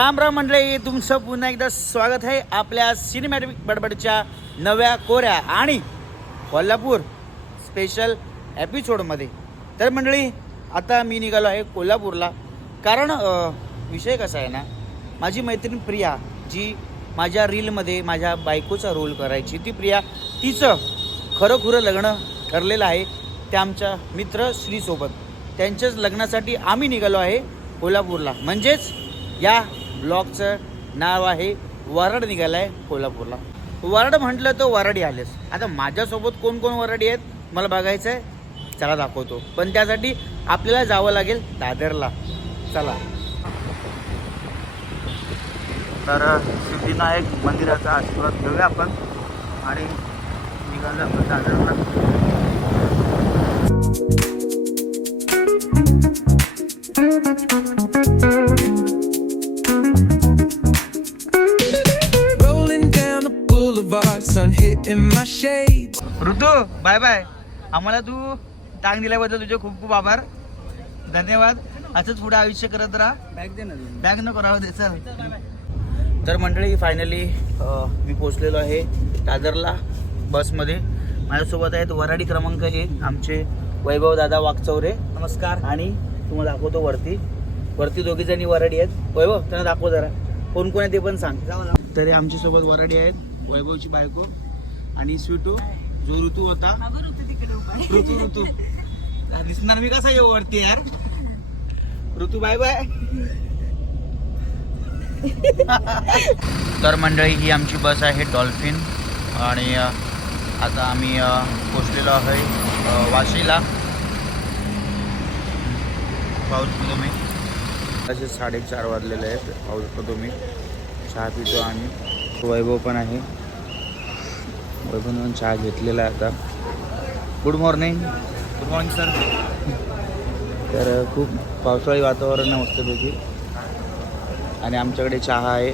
राम राम मंडळी, तुमचं पुन्हा एकदा स्वागत आहे आपल्या सिनेमॅटिक बडबडच्या नव्या कोऱ्या आणि कोल्हापूर स्पेशल एपिसोडमध्ये. तर मंडळी, आता मी निघालो आहे कोल्हापूरला. कारण विषय कसा आहे ना, माझी मैत्रीण प्रिया जी माझ्या रीलमध्ये माझ्या बायकोचा रोल करायची, ती प्रिया तिचं खरंखुरं लग्न ठरलेलं आहे त्या आमच्या मित्र श्रीसोबत. त्यांच्याच लग्नासाठी आम्ही निघालो आहे कोल्हापूरला. म्हणजेच या ब्लॉगचं नाव आहे वराड निघाला आहे कोल्हापूरला. वराड म्हटलं तर वराडी आलेस. आता माझ्यासोबत कोण कोण वराडी आहेत मला बघायचं आहे, चला दाखवतो. पण त्यासाठी आपल्याला जावं लागेल दादरला. चला. तर सिद्धिविनायक मंदिराचा आशीर्वाद घेऊया आपण आणि निघालो आपण दादरला. ऋतू, बाय बाय. आम्हाला तू टांग दिल्याबद्दल तुझे खूप खूप आभार, धन्यवाद. असंच पुढे आयुष्य करत राहा. बॅग नको राहू दे. चल. तर मंडळी, फायनली मी पोचलेलो आहे दादरला बसमध्ये. माझ्यासोबत आहेत वराडी क्रमांक 1 आमचे वैभव दादा वाकचौरे. नमस्कार. आणि तुम्हाला दाखवतो वरती दोघी जणी वराडी आहेत. वैभव, त्यांना दाखव जरा कोण कोण आहे ते पण सांग. तरी आमच्यासोबत वराडी आहेत वैभवची बायको आणि स्वीटू, जो ऋतू होता. ऋतू दिसणार मी कसा येऊ वरती यार. ऋतू बाय बाय. तर मंडळी, ही आमची बस आहे डॉल्फिन आणि आता आम्ही पोचलेलो आहे वाशीला. पाऊस पितो मी. असे 4:30 वाजलेले आहेत. पाऊस पितो मी, चहा पितो आम्ही. वैभव पण आहे. वैभवने चहा घेतलेला आहे आता. Good morning. Good morning sir. तर खूप पावसाळी वातावरण आहे मस्तपैकी आणि आमच्याकडे चहा आहे.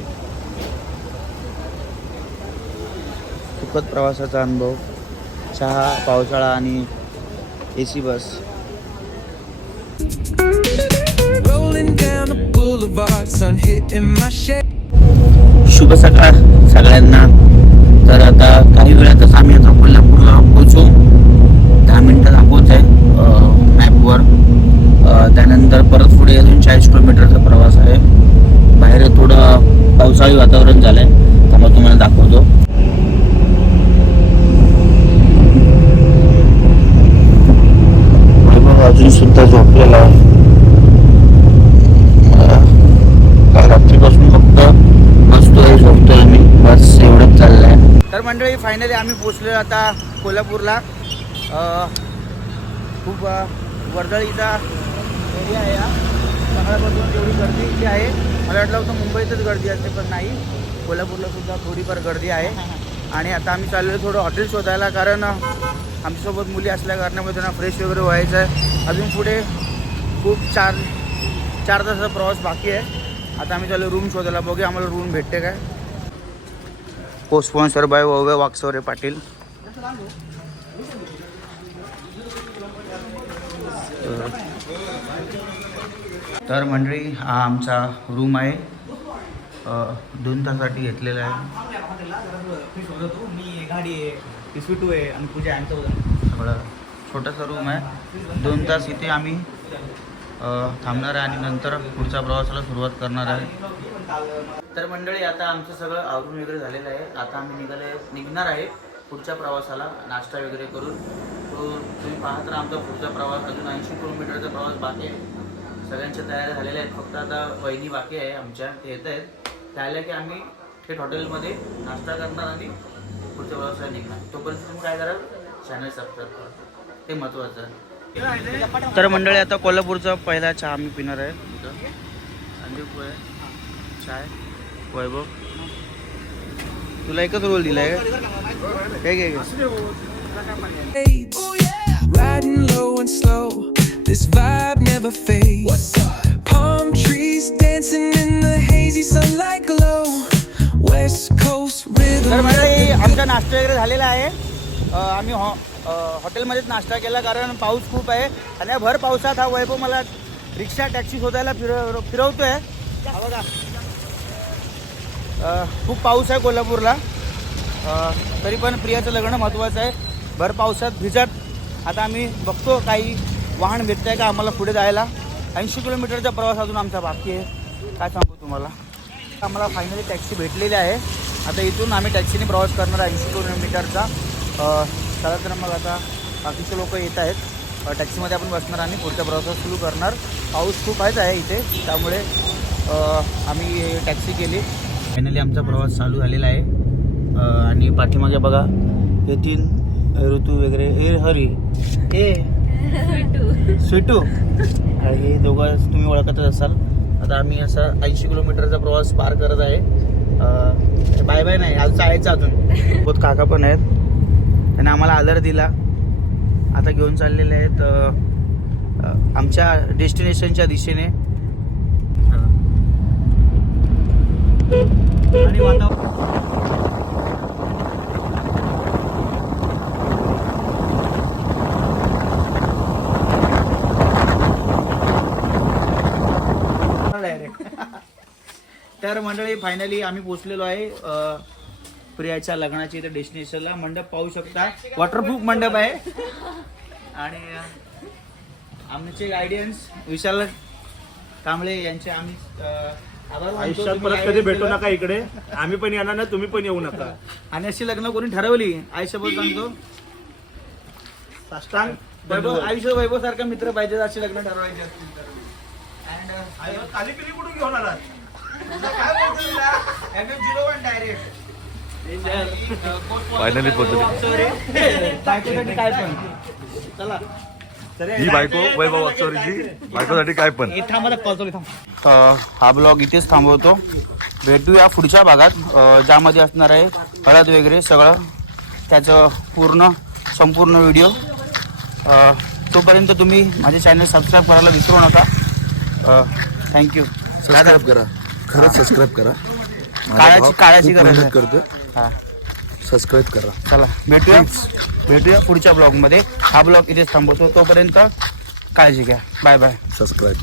सुखद प्रवासाचा अनुभव, चहा, पावसाळा आणि AC बस. शुभ सकाळ सगळ्यांना. तर आता काही वेळातच आम्ही आता कोल्हापूरला पोहोचू. 10 मिनिटं दाखवत आहे मॅपवर. त्यानंतर परत पुढे अजून 40 किलोमीटरचा प्रवास आहे. बाहेर थोडं पावसाळी वातावरण झालं आहे, त्यामुळे तुम्हाला दाखवतो. अजून सुद्धा झोपलेला आहे. रात्रीपासून फक्त बसतोय, झोपतोय आम्ही, बस एवढंच चाललं आहे. तर मंडळी, फायनली आम्ही पोचलो आता कोल्हापूरला. खूप वर्दळीचा एरिया आहे हा. सकाळपासून तेवढी गर्दी इथे आहे. मला वाटलं होतं मुंबईतच गर्दी असते, पण नाही, कोल्हापूरला सुद्धा थोडीफार गर्दी आहे. आणि आता आम्ही चाललो आहे थोडं हॉटेल शोधायला, कारण आमच्यासोबत मुली असल्या कारणामुळे त्यांना फ्रेश वगैरे व्हायचं आहे. अजून पुढे खूप 4 तासाचा प्रवास बाकी आहे. आता आम्ही चालू रूम शोधायला. बघूया आम्हाला रूम भेटते काय. को स्पॉन्सर बाय वैभव वाकचौरे पाटील. तर मंडळी, हा आमचा रूम आहे. 2 तासासाठी घेतलेला आहे. मी गाडी आहे, स्वीटू आहे आणि पूजा आहे. सगळं छोटासा रूम आहे. 2 तास इथे आम्ही थांबणार आहे आणि नंतर पुढच्या प्रवासाला सुरुवात करणार आहे. तर मंडळी, आता आमचं सगळं आवरून वगैरे झालेलं आहे. आता आम्ही निघणार आहे पुढच्या प्रवासाला नाश्ता वगैरे करून. तो तुम्ही पाहत राहा आमचा पुढचा प्रवास. अजून 80 किलोमीटरचा प्रवास बाकी आहे. सगळ्यांच्या तयाऱ्या झालेल्या आहेत. फक्त आता वहिनी बाकी आहे आमच्या, ते येत आहेत. त्या आल्या की आम्ही थेट हॉटेलमध्ये नाश्ता करणार आणि पुढच्या प्रवासाला निघणार. तोपर्यंत तुम्ही काय कराल, चॅनल सबस्क्राईब करा, ते महत्त्वाचं आहे. तर मंडळी, आता कोल्हापूरचा पहिला चहा आम्ही पिणार आहे. संदीप आहे चाय. वैभव, तुला एकच रोल दिलाय का? काय riding low and slow, this vibe never fades. Palm trees dancing in the hazy sunlight glow. West Coast rhythm. तर मंडळी, आमचा नाश्ता वगैरे झालेला आहे. आम्ही हॉटेलमध्येच नाश्ता केला, कारण पाऊस खूप आहे आणि या भर पावसात हा वैभव मला रिक्षा टॅक्सी शोधायला फिरवतोय. बघा खूप पाऊस आहे कोल्हापूरला, तरी पण प्रियाचं लग्न महत्त्वाचं आहे. भर पावसात भिजत आता आम्ही बघतो काही वाहन भेटतं आहे का आम्हाला पुढे जायला. 80 किलोमीटरचा प्रवास अजून आमचा बाकी आहे. काय सांगू तुम्हाला, आम्हाला फायनली टॅक्सी भेटलेली आहे. आता इथून आम्ही टॅक्सीने प्रवास करणार आहे 80 किलोमीटरचा. चला तर मग आता बाकीचे लोक येत आहेत, टॅक्सीमध्ये आपण बसणार आणि पुढचा प्रवास सुरू करणार. पाऊस खूप आहे इथे, त्यामुळे आम्ही टॅक्सी केली. फायनली आमचा प्रवास चालू झालेला आहे. आणि पाठीमागे बघा हे 3 ऋतू वगैरे, हे हरी, हे स्वीटू, हे दोघं तुम्ही ओळखतच असाल. आता आम्ही असा 80 किलोमीटरचा प्रवास पार करत आहे. बाय बाय नाही, आज जायचं अजून. बहुत काका पण आहेत, त्यांनी आम्हाला आदर दिला. आता घेऊन चाललेले आहेत आमच्या डेस्टिनेशनच्या दिशेने. आणि वातावरण तर मंडळी फायनली आम्ही पोहोचलेलो आहे प्रियाच्या लग्नाच्या इथे डेस्टिनेशनला. मंडप पाहू शकता, वॉटरप्रूफ मंडप आहे. आणि आमचे गायडन्स विशाल कांबळे यांचे आम्ही आभार मानतो. आयुष्यात परत कधी भेटू नका इकडे, आम्ही पण येणार ना, तुम्ही पण येऊ नका. आणि अशी लग्न कोणी ठरवली आयुष्यभर सांगतो, साष्टांग वैभव, आयुष्य वैभव सारखा मित्र पाहिजे अशी लग्न ठरवायची असतील तर. खाली पिली कुठून घेऊन आलात? फायनली बायकोसाठी काय पण चला. ही बायको वैभव वागचौरीची बायकोसाठी काय पण. हा ब्लॉग इथेच थांबवतो. भेटूया पुढच्या भागात, ज्यामध्ये असणार आहे हळद वगैरे सगळं, त्याचं संपूर्ण व्हिडिओ. तोपर्यंत तुम्ही माझे चॅनल सबस्क्राईब करायला विसरू नका. थँक्यू. सबस्क्राईब करा, खरंच सबस्क्राईब करा. काळाची गरज आहे. करतो, हा सबस्क्राईब करा. चला भेटूया पुढच्या ब्लॉगमध्ये. हा ब्लॉग इथेच थांबवतो. तोपर्यंत काळजी घ्या. Bye bye. सबस्क्राईब.